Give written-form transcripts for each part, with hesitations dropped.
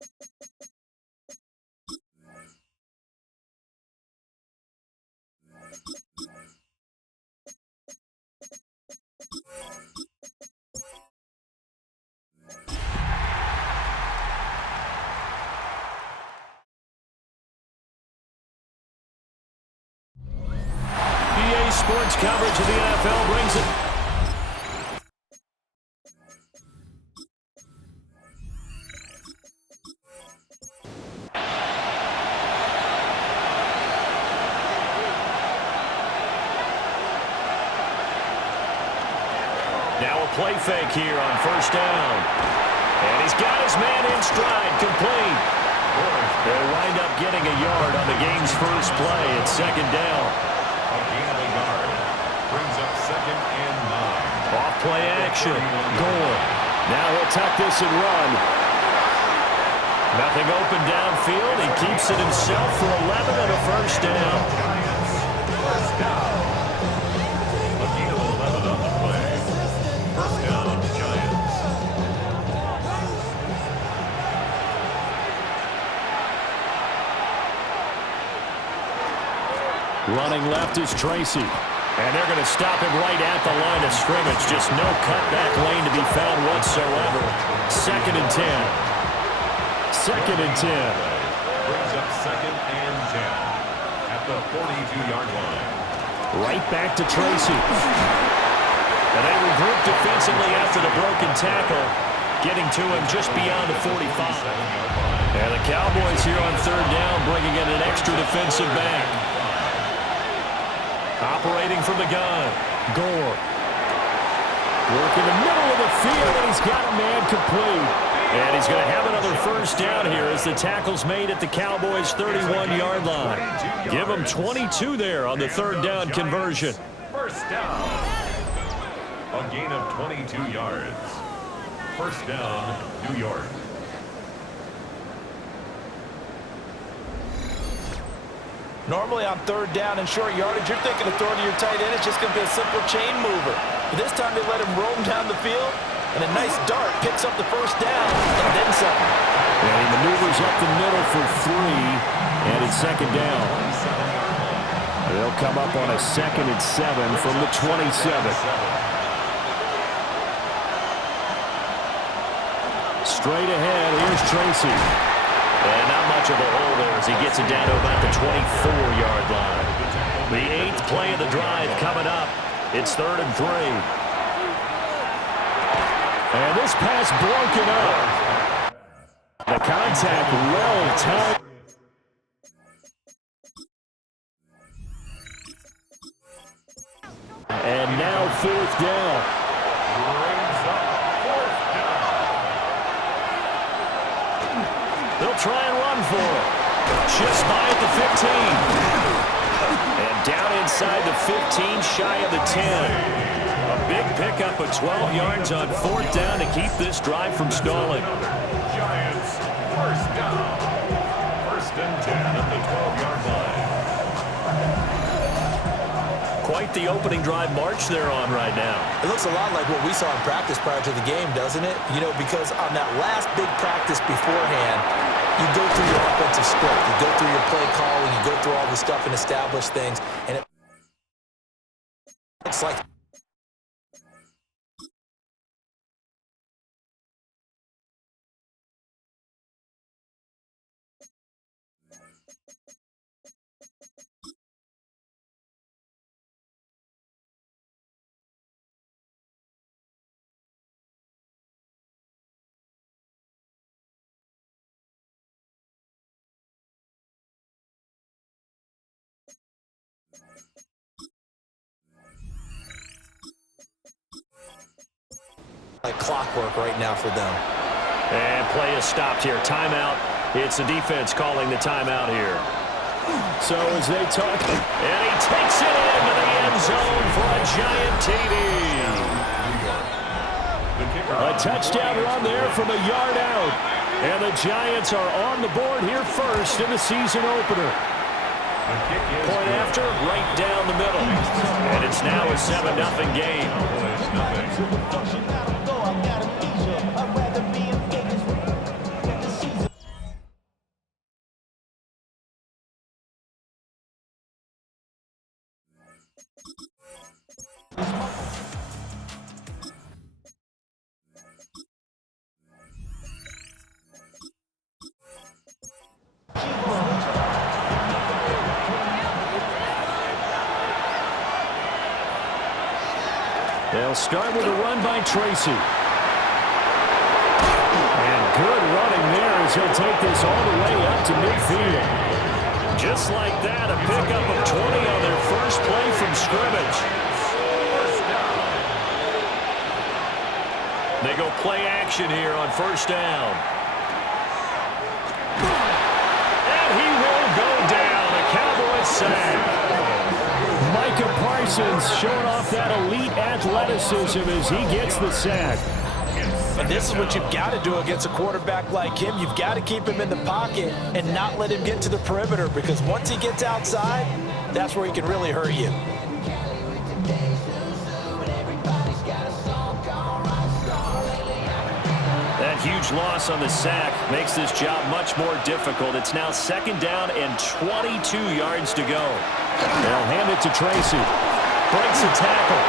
EA Sports coverage of the NFL brings it. Now a play fake here on first down. And he's got his man in stride, complete. They'll wind up getting a yard on the game's first play at second down. A gain of a yard brings up 2nd and 9. Off play action. Gore. Now he'll tuck this and run. Nothing open downfield. He keeps it himself for 11 and a first down. Giants, first down. A gain of 11 on the play. First down, Giants. Running left is Tracy. And they're going to stop him right at the line of scrimmage. Just no cutback lane to be found whatsoever. 2nd and 10. 2nd and 10. Brings up 2nd and 10 at the 42-yard line. Right back to Tracy. And they regroup defensively after the broken tackle, getting to him just beyond the 45. And the Cowboys here on third down, bringing in an extra defensive back. Operating from the gun, Gore. Work in the middle of the field, and he's got a man complete. And he's going to have another first down here as the tackle's made at the Cowboys' 31-yard line. Give him 22 there on the third down conversion. First down. A gain of 22 yards. First down, New York. Normally on third down and short yardage, you're thinking of throwing to your tight end. It's just going to be a simple chain mover. But this time they let him roam down the field, and a nice dart picks up the first down and then some. And he maneuvers up the middle for 3, and it's second down. They'll come up on a 2nd and 7 from the 27. Straight ahead, here's Tracy. And not much of a hole there as he gets it down to about the 24-yard line. The 8th play of the drive coming up. It's 3rd and 3. And this pass broken up. The contact well timed. And now 4th down. Brings up 4th down. They'll try and run for it. Just by at the 15. And down inside the 15, shy of the 10. A big pickup of 12 yards on 4th down to keep this drive from stalling. Giants, first down. 1st and 10 at the 12-yard line. Quite the opening drive march they're on right now. It looks a lot like what we saw in practice prior to the game, doesn't it? You know, because on that last big practice beforehand, you go through your offensive script, you go through your play calling, you go through all the stuff and establish things, and it's like clockwork right now for them. And play is stopped here. Timeout. It's the defense calling the timeout here. So as they talk, and he takes it into the end zone for a giant TD. A touchdown run there from a yard out. And the Giants are on the board here first in the season opener. Point after, right down the middle. And it's now a 7-0 game. They'll start with a run by Tracy. And good running there as he'll take this all the way up to midfield. Just like that, a pickup of 20 on their first play from scrimmage. They go play action here on first down. And he will go down. A Cowboys sack. Micah Parsons showing off that elite athleticism as he gets the sack. And this is what you've got to do against a quarterback like him. You've got to keep him in the pocket and not let him get to the perimeter, because once he gets outside, that's where he can really hurt you. That huge loss on the sack makes this job much more difficult. It's now second down and 22 yards to go. They'll hand it to Tracy. Breaks a tackle.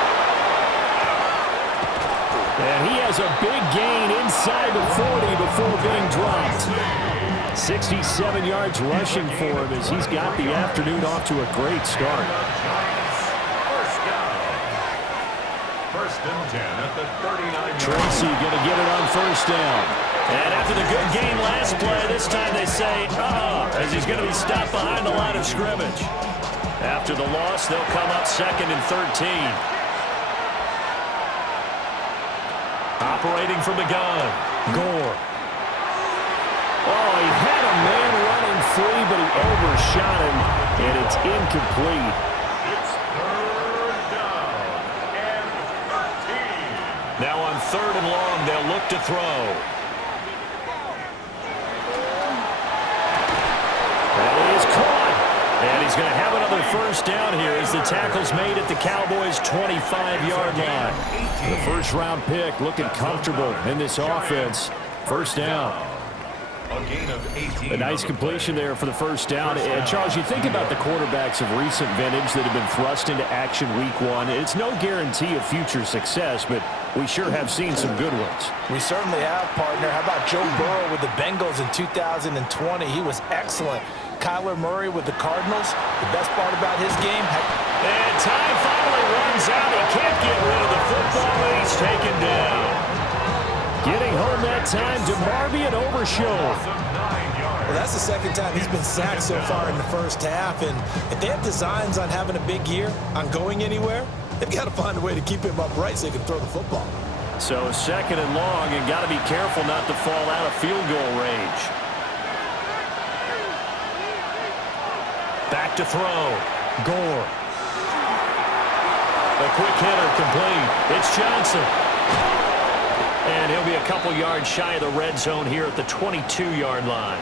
And he has a big gain inside the 40 before being dropped. 67 yards rushing for him as he's got the afternoon off to a great start. First and 10 at the 39. Tracy going to get it on first down. And after the good gain last play, this time they say, as he's going to be stopped behind the line of scrimmage. After the loss, they'll come up second and 13. Operating from the gun, Gore. Oh, he had a man running free, but he overshot him, and it's incomplete. It's third down and 13. Now on third and long, they'll look to throw. That is caught. And he's going to have another first down here as the tackle's made at the Cowboys' 25-yard line. The first-round pick looking comfortable in this offense. First down. A gain of 18. A nice completion there for the first down. And, Charles, you think about the quarterbacks of recent vintage that have been thrust into action week one. It's no guarantee of future success, but we sure have seen some good ones. We certainly have, partner. How about Joe Burrow with the Bengals in 2020? He was excellent. Kyler Murray with the Cardinals. The best part about his game. And time finally runs out. He can't get rid of the football, and he's taken down. Getting home that time to Marvian Overshow. Well, that's the second time he's been sacked so far in the first half. And if they have designs on having a big year, on going anywhere, they've got to find a way to keep him upright so he can throw the football. So second and long, and got to be careful not to fall out of field goal range. Back to throw. Gore. A quick hitter complete. It's Johnson. And he'll be a couple yards shy of the red zone here at the 22-yard line.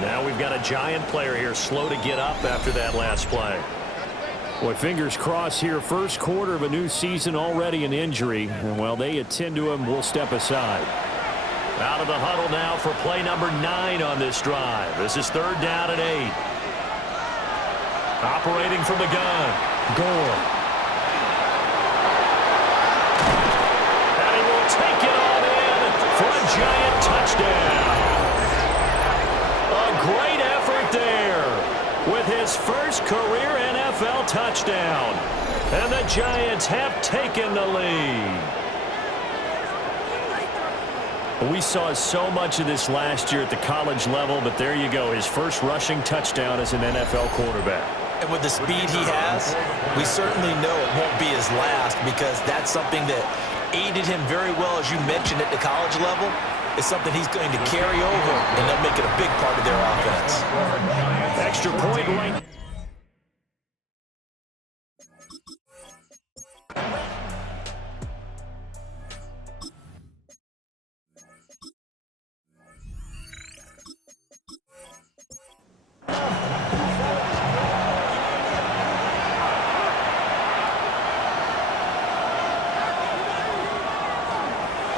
Now we've got a Giant player here slow to get up after that last play. Boy, fingers crossed here. First quarter of a new season, already an injury. And while they attend to him, we'll step aside. Out of the huddle now for play number 9 on this drive. This is third down and 8. Operating from the gun, Gore. And he will take it on in for a Giant touchdown. A great effort there with his first career NFL touchdown. And the Giants have taken the lead. We saw so much of this last year at the college level, but there you go, his first rushing touchdown as an NFL quarterback. And with the speed he has, we certainly know it won't be his last, because that's something that aided him very well, as you mentioned, at the college level. It's something he's going to carry over, and they'll make it a big part of their offense. Extra point right.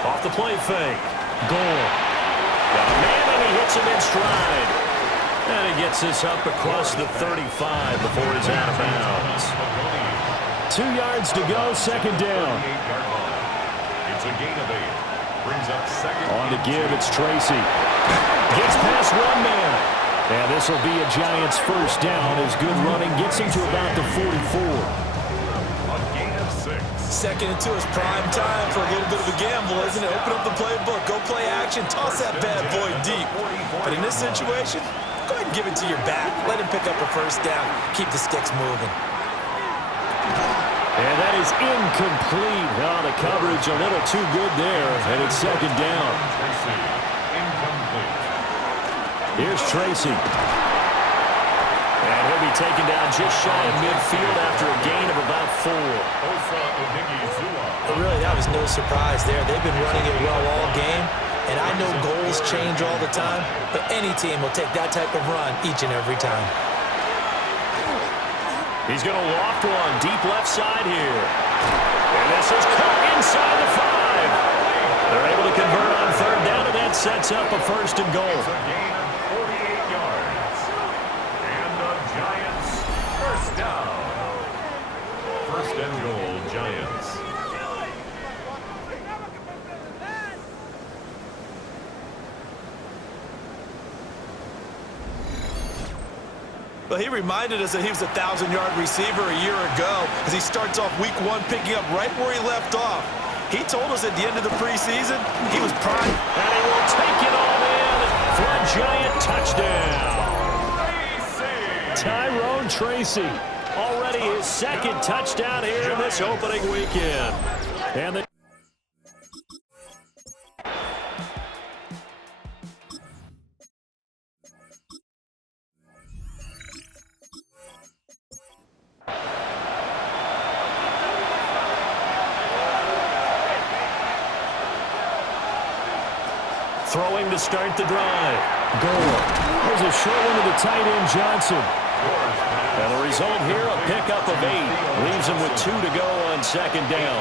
Off the play fake. Goal. Got a man, and he hits him in stride. And he gets this up across the 35 before he's out of bounds. 2 yards to go, second down. It's a gain of 8. Brings up second. On the give, it's Tracy. Gets past one man. And this will be a Giants first down as good running gets him to about the 44. A gain of 6. Second and 2 is prime time for a little bit of a gamble, isn't it? Open up the playbook, go play action, toss that bad boy deep. But in this situation, go ahead and give it to your back. Let him pick up a first down. Keep the sticks moving. And that is incomplete. Oh, the coverage a little too good there, and it's second down. Tracy, incomplete. Here's Tracy. And he'll be taken down just shy of midfield after a gain of about 4. Osa Odigizua. Really, that was no surprise there. They've been running it well all game, and I know goals change all the time, but any team will take that type of run each and every time. He's going to loft one deep left side here. And this is caught inside the 5. They're able to convert on third down, and that sets up a first and goal. It's a gain of 48 yards. And the Giants first down. First and goal, Giants. Well, he reminded us that he was a 1,000-yard receiver a year ago as he starts off week 1 picking up right where he left off. He told us at the end of the preseason he was prime. And he will take it all in for a Giant touchdown. Tyrone Tracy, already his second touchdown here in this opening weekend. And the throwing to start the drive. Gore. There's a short one to the tight end, Johnson. And the result here, a pickup of 8. Leaves him with 2 to go on second down.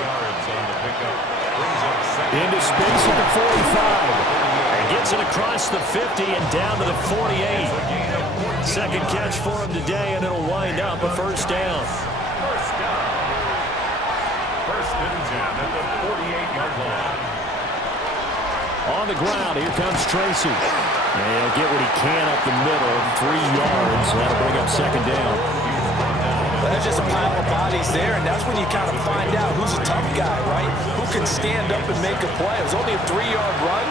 Into space at the 45. And gets it across the 50 and down to the 48. Second catch for him today, and it'll wind up a first down. First down. First and 10 at the 48-yard line. On the ground, here comes Tracy. And he'll get what he can up the middle, 3 yards. That'll bring up second down. Well, that's just a pile of bodies there, and that's when you kind of find out who's a tough guy, right? Who can stand up and make a play. It was only a 3-yard run,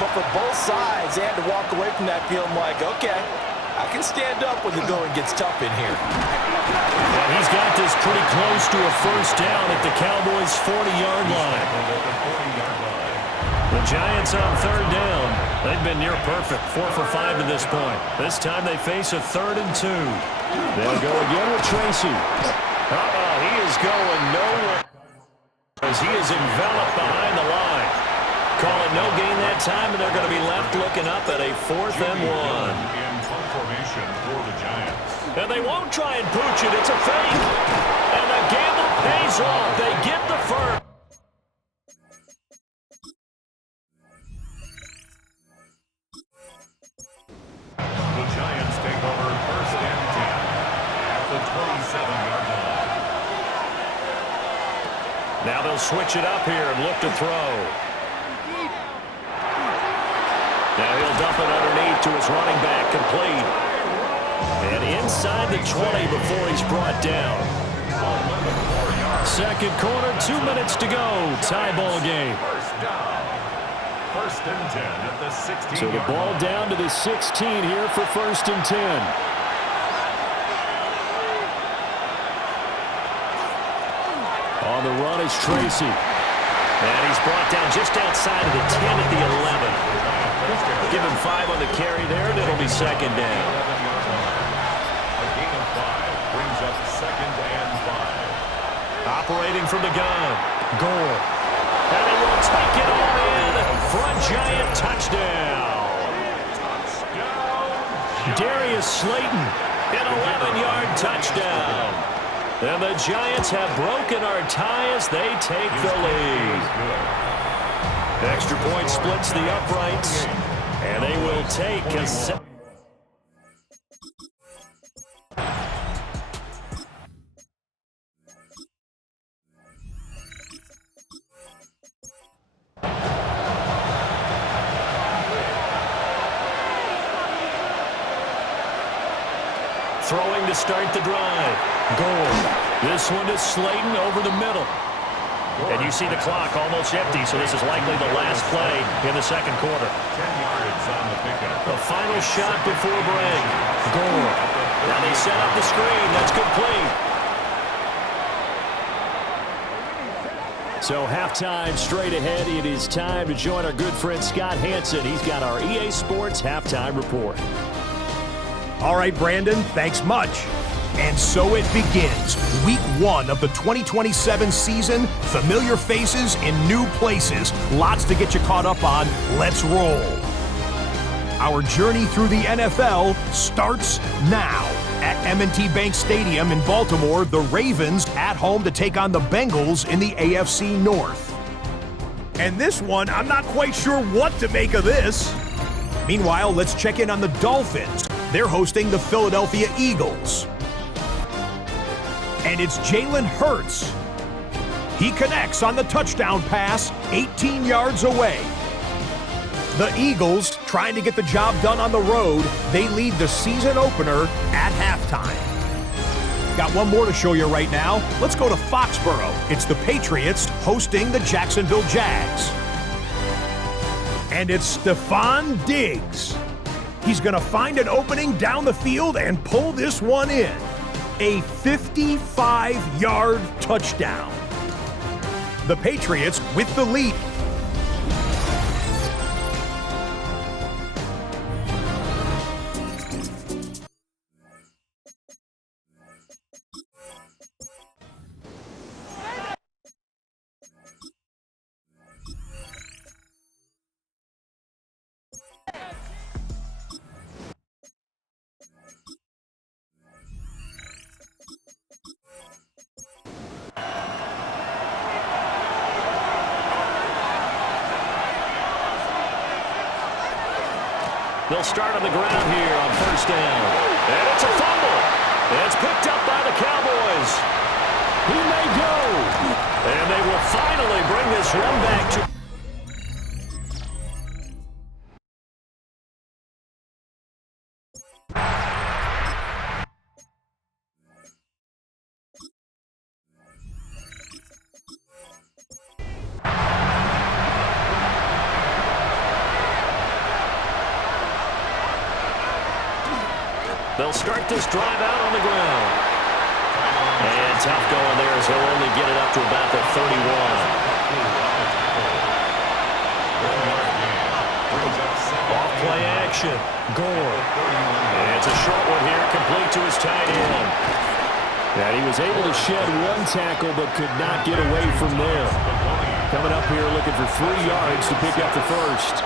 but for both sides, they had to walk away from that feeling like, okay, I can stand up when the going gets tough in here. Well, he's got this pretty close to a first down at the Cowboys' 40-yard line. The Giants on third down. They've been near perfect, 4 for 5 to this point. This time they face a 3rd and 2. They'll go again with Tracy. He is going nowhere as he is enveloped behind the line. Calling no gain that time, and they're going to be left looking up at a 4th and 1. In punt formation for the Giants. And they won't try and pooch it. It's a fake. And the gamble pays off. They get the first. The Giants take over first and 10 at the 27-yard line. Now they'll switch it up here and look to throw. Now he'll dump it underneath to his running back, complete. And inside the 20 before he's brought down. Second quarter, 2 minutes to go. Tie ball game. First down. First and 10 at the 16. So the ball down to the 16 here for first and 10. On the run is Tracy. And he's brought down just outside of the 10 at the 11. Give him 5 on the carry there, and it'll be second down. A gain of 5 brings up second and 5. Operating from the gun, Gore. And he will take it all in for a Giant touchdown. Darius Slayton, an 11-yard touchdown. And the Giants have broken our tie as they take the lead. Extra point splits the uprights, and they will take a throwing to start the drive. Goal. This one to Slayton over the middle. And you see the clock almost empty, so this is likely the last play in the second quarter. 10 yards on the pickup. The final shot before break. Gore. Now they set up the screen. That's complete. So halftime straight ahead. It is time to join our good friend Scott Hanson. He's got our EA Sports halftime report. All right, Brandon, thanks much. And so it begins. Week 1 of the 2027 season. Familiar faces in new places. Lots to get you caught up on. Let's roll. Our journey through the NFL starts now. At M&T Bank Stadium in Baltimore, the Ravens at home to take on the Bengals in the AFC North. And this one, I'm not quite sure what to make of this. Meanwhile, let's check in on the Dolphins. They're hosting the Philadelphia Eagles. And it's Jalen Hurts. He connects on the touchdown pass 18 yards away. The Eagles, trying to get the job done on the road, they lead the season opener at halftime. Got one more to show you right now. Let's go to Foxborough. It's the Patriots hosting the Jacksonville Jags. And it's Stephon Diggs. He's going to find an opening down the field and pull this one in. A 55-yard touchdown. The Patriots with the lead. They'll start on the ground here on first down. And it's a fumble. It's picked up by the Cowboys. He may go. And they will finally bring this run back to... They'll start this drive out on the ground. And tough going there as he'll only get it up to about the 31. Off play action. Gore. And it's a short one here, complete to his tight end. And he was able to shed one tackle but could not get away from there. Coming up here looking for 3 yards to pick up the first.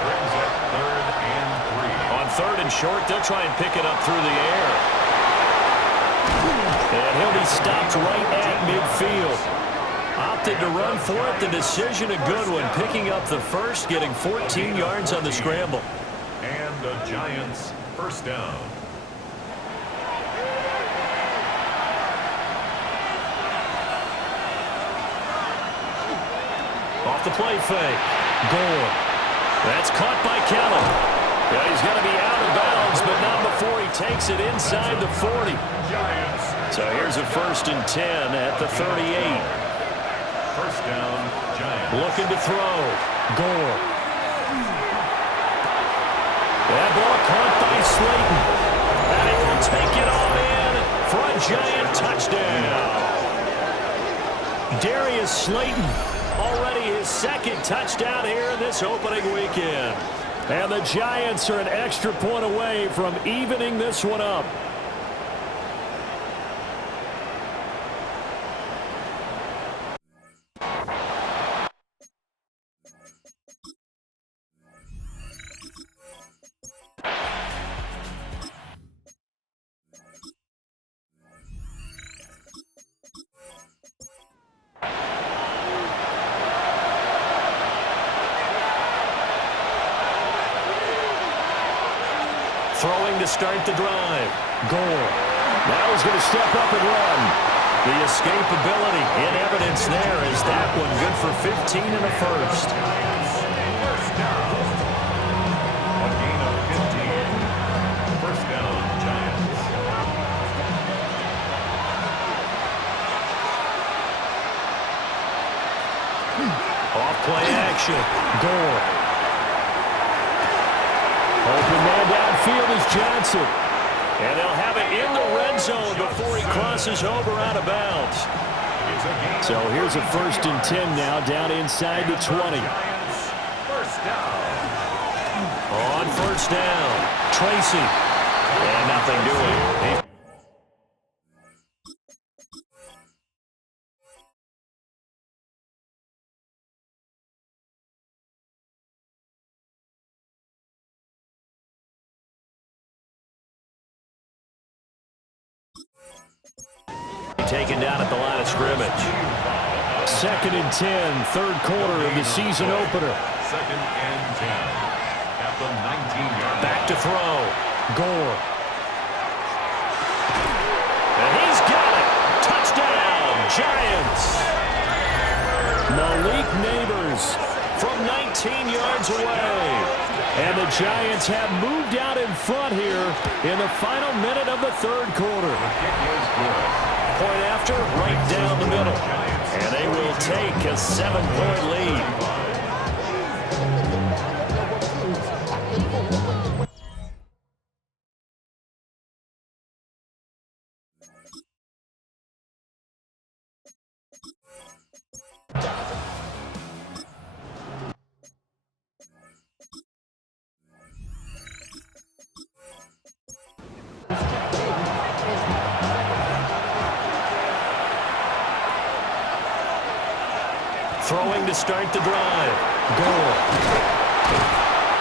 On third and short, they'll try and pick it up through the air. And he'll be stopped right at midfield. Opted to run for it. The decision a good one. Picking up the first, getting 14 yards on the scramble. And the Giants first down. Off the play fake. Gore. That's caught by Kelly. Yeah, he's going to be out of bounds, but not before he takes it inside the 40. Giants. So here's a 1st and 10 at the 38. First down, Giants. Looking to throw. Gore. That ball caught by Slayton. And he will take it on in for a Giant touchdown. Darius Slayton, already his 2nd touchdown here in this opening weekend. And the Giants are an extra point away from evening this one up. Throwing to start the drive. Gore. Now he's going to step up and run. The escapability in evidence there is that one good for 15 and a first. First down. A gain of 15. First down, Giants. possession. Gore. Open man downfield is Johnson. And they'll have it in the red zone before he crosses over out of bounds. So here's a 1st and 10 now, down inside the 20. First down. On 1st down, Tracy. And nothing doing. Taken down at the line of scrimmage. 2nd and 10, 3rd quarter of the season opener. 2nd and 10 at the 19-yard line. Back to throw. Gore. And he's got it. Touchdown, Giants. Malik Neighbors from 19 yards away. And the Giants have moved out in front here in the final minute of the 3rd quarter. Point after, right down the middle. And they will take a 7-point lead. Throwing to start the drive. Gore.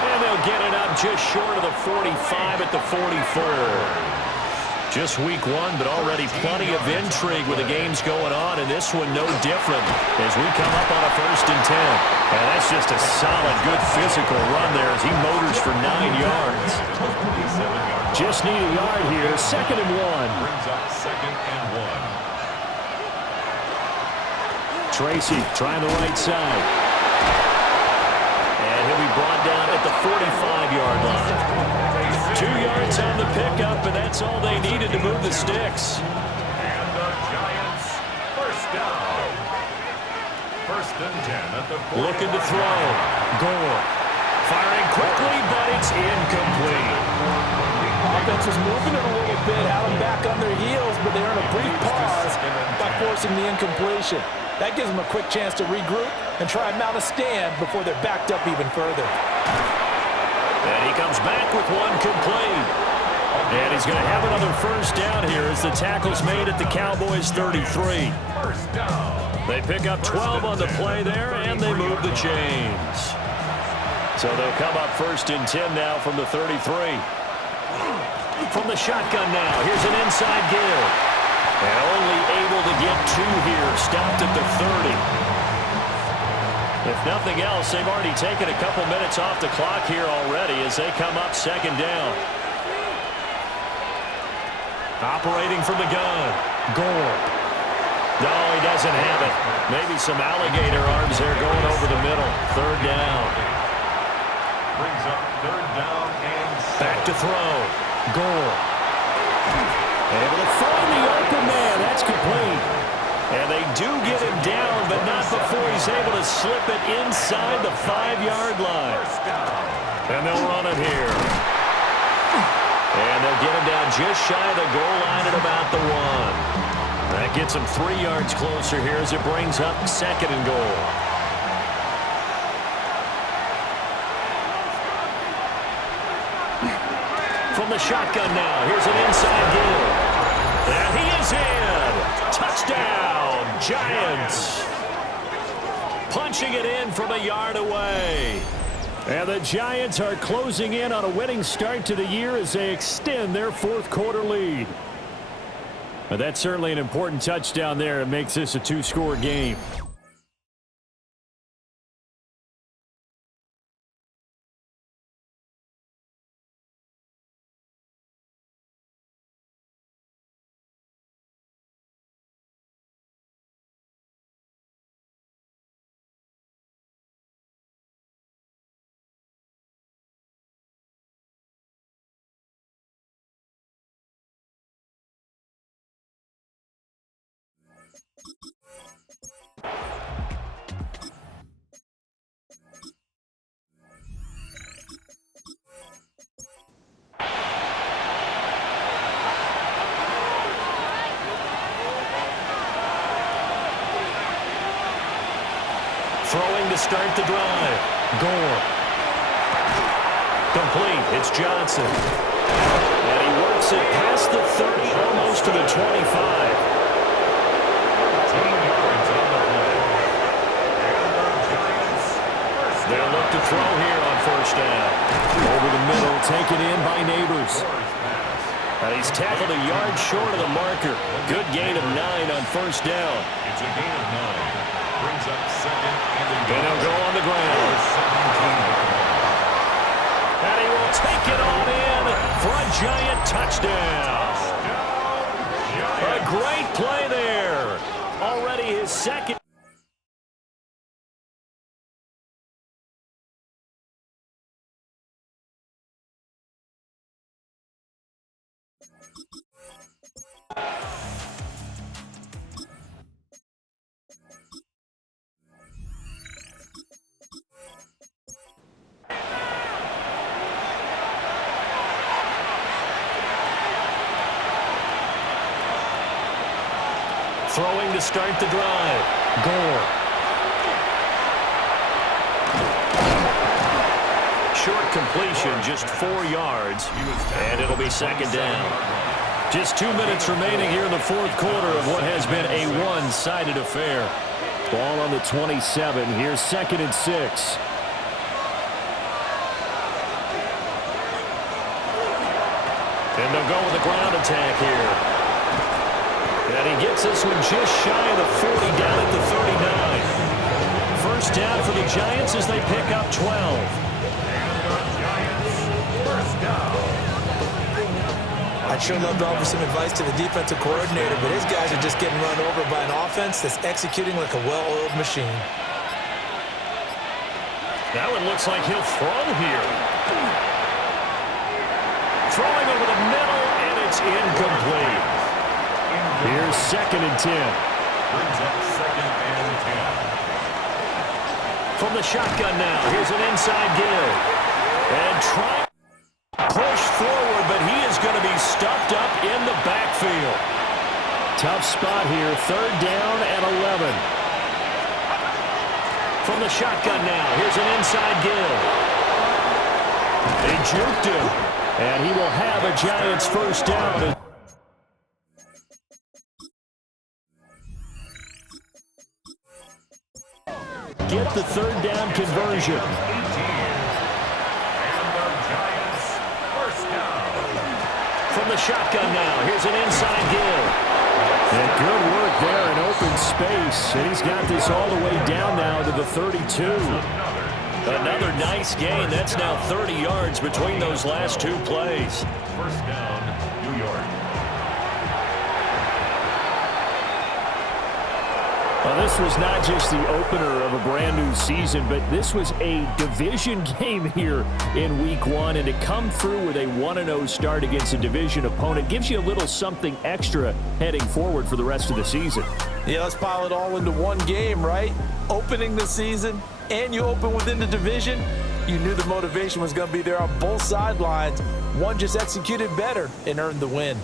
And they'll get it up just short of the 45 at the 44. Just week 1, but already plenty of intrigue with the games going on, and this one no different as we come up on a 1st and 10. And that's just a solid, good physical run there as he motors for 9 yards. Just need a yard here. 2nd and 1. Brings up 2nd and 1. Tracy trying the right side. And he'll be brought down at the 45-yard line. 2 yards on the pickup, and that's all they needed to move the sticks. And the Giants, 1st down. 1st and 10 at the 45. Looking to throw. Gore. Firing quickly, but it's incomplete. Offense was moving it a little bit, had them back on their heels, but they earned a brief pause by forcing the incompletion. That gives them a quick chance to regroup and try and mount a stand before they're backed up even further. And he comes back with one complete. And he's going to have another 1st down here as the tackle's made at the Cowboys' 33. 1st down. They pick up 12 on the play there, and they move the chains. So they'll come up 1st and 10 now from the 33. From the shotgun now, here's an inside give. And only able to get 2 here, stopped at the 30. If nothing else, they've already taken a couple minutes off the clock here already as they come up 2nd down. Operating from the gun, Gore. No, he doesn't have it. Maybe some alligator arms there going over the middle. 3rd down. Brings up 3rd down and 7. Back to throw, Gore. Able to find the open man. That's complete. And they do get him down, but not before he's able to slip it inside the 5-yard line. And they'll run it here. And they'll get him down just shy of the goal line at about the 1. That gets him 3 yards closer here as it brings up 2nd and goal. From the shotgun now, here's an inside give. And he is in. Touchdown, Giants. Punching it in from a yard away. And the Giants are closing in on a winning start to the year as they extend their 4th quarter lead. But that's certainly an important touchdown there. It makes this a 2-score game. Throwing to start the drive. Gore. Complete. It's Johnson. And he works it past the 30, almost to the 25. They'll look to throw here on first down. Over the middle, taken in by Neighbors. And he's tackled a yard short of the marker. Good gain of 9 on first down. It's a gain of 9. Brings up second and then he'll go on the ground. And he will take it on in for a Giant touchdown. A great play there. Already his second. Throwing to start the drive. Gore. Short completion, just 4 yards, and it'll be second down. Just 2 minutes remaining here in the fourth quarter of what has been a one-sided affair. Ball on the 27. Here's 2nd and 6. And they'll go with a ground attack here. And he gets this one just shy of the 40, down at the 39. First down for the Giants as they pick up 12. And the Giants first down. I'd sure love to offer some advice to the defensive coordinator, but his guys are just getting run over by an offense that's executing like a well-oiled machine. That one looks like he'll throw here. Throwing over the middle, and it's incomplete. Here's 2nd and 10. Brings up 2nd and 10. From the shotgun now, here's an inside give. And trying to push forward, but he is going to be stuffed up in the backfield. Tough spot here, 3rd down and 11. From the shotgun now, here's an inside give. They juked him, and he will have a Giants first down. Get the 3rd down conversion. 18. And the Giants first down. From the shotgun now, here's an inside give. And good work there in open space. And he's got this all the way down now to the 32. Another nice gain. That's now 30 yards between those last 2 plays. First down, New York. Well, this was not just the opener of a brand new season, but this was a division game here in week 1. And to come through with a 1-0 start against a division opponent gives you a little something extra heading forward for the rest of the season. Yeah, let's pile it all into one game, right? Opening the season, and you open within the division. You knew the motivation was going to be there on both sidelines. One just executed better and earned the win.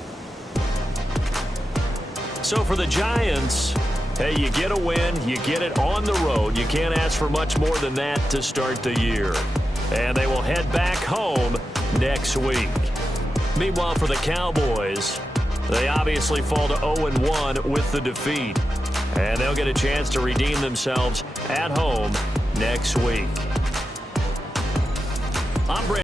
So for the Giants, hey, you get a win, you get it on the road. You can't ask for much more than that to start the year. And they will head back home next week. Meanwhile, for the Cowboys, they obviously fall to 0-1 with the defeat. And they'll get a chance to redeem themselves at home next week. I'm Brandon.